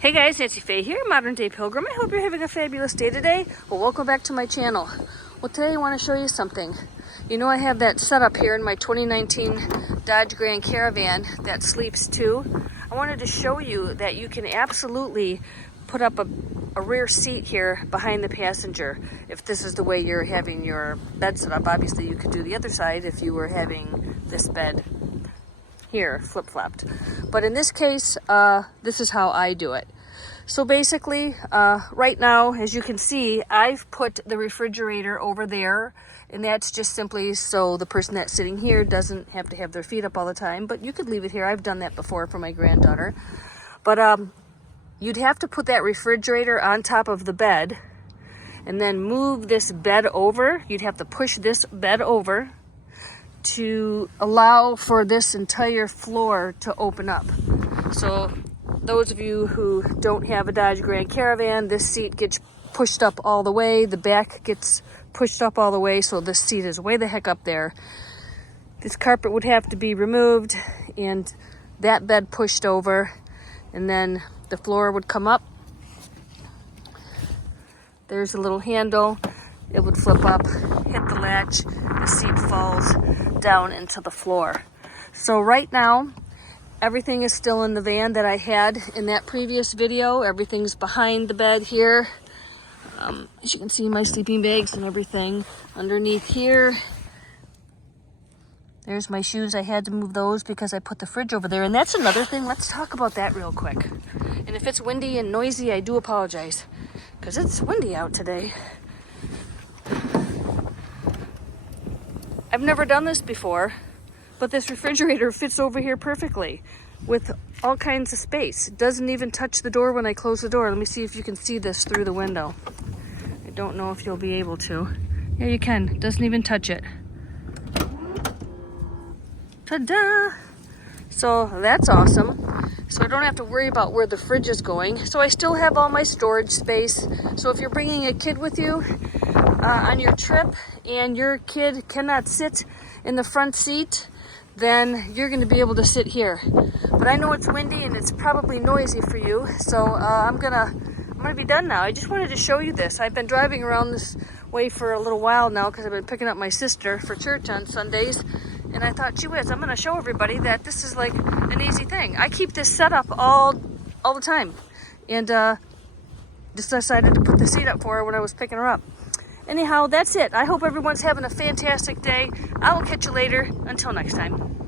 Hey guys, Nancy Faye here, Modern Day Pilgrim. I hope you're having a fabulous day today. Well, welcome back to my channel. Well, today I want to show you something. You know, I have that setup here in my 2019 Dodge Grand Caravan that sleeps too. I wanted to show you that you can absolutely put up a rear seat here behind the passenger if this is the way you're having your bed set up. Obviously, you could do the other side if you were having this bed here flip-flopped, but in this case this is how I do it. So basically right now, as you can see, I've put the refrigerator over there, and that's just simply so the person that's sitting here doesn't have to have their feet up all the time, but you could leave it here. I've done that before for my granddaughter. But you'd have to put that refrigerator on top of the bed and then move this bed over. You'd have to push this bed over to allow for this entire floor to open up. So those of you who don't have a Dodge Grand Caravan, this seat gets pushed up all the way, the back gets pushed up all the way, so this seat is way the heck up there. This carpet would have to be removed and that bed pushed over, and then the floor would come up. There's a little handle. It would flip up, hit the latch, the seat falls down into the floor. So right now, everything is still in the van that I had in that previous video. Everything's behind the bed here. As you can see, my sleeping bags and everything underneath here. There's my shoes. I had to move those because I put the fridge over there. And that's another thing. Let's talk about that real quick. And if it's windy and noisy, I do apologize, because it's windy out today. I've never done this before, but this refrigerator fits over here perfectly with all kinds of space. It doesn't even touch the door when I close the door. Let me see if you can see this through the window. I don't know if you'll be able to. Yeah, you can. It doesn't even touch it. Ta-da! So that's awesome. So I don't have to worry about where the fridge is going. So I still have all my storage space. So if you're bringing a kid with you on your trip and your kid cannot sit in the front seat, then you're going to be able to sit here. But I know it's windy and it's probably noisy for you, so I'm gonna be done now. I just wanted to show you this. I've been driving around this way for a little while now because I've been picking up my sister for church on Sundays, and I thought, gee whiz, I'm going to show everybody that this is like an easy thing. I keep this set up all the time, and just decided to put the seat up for her when I was picking her up. Anyhow, that's it. I hope everyone's having a fantastic day. I will catch you later. Until next time.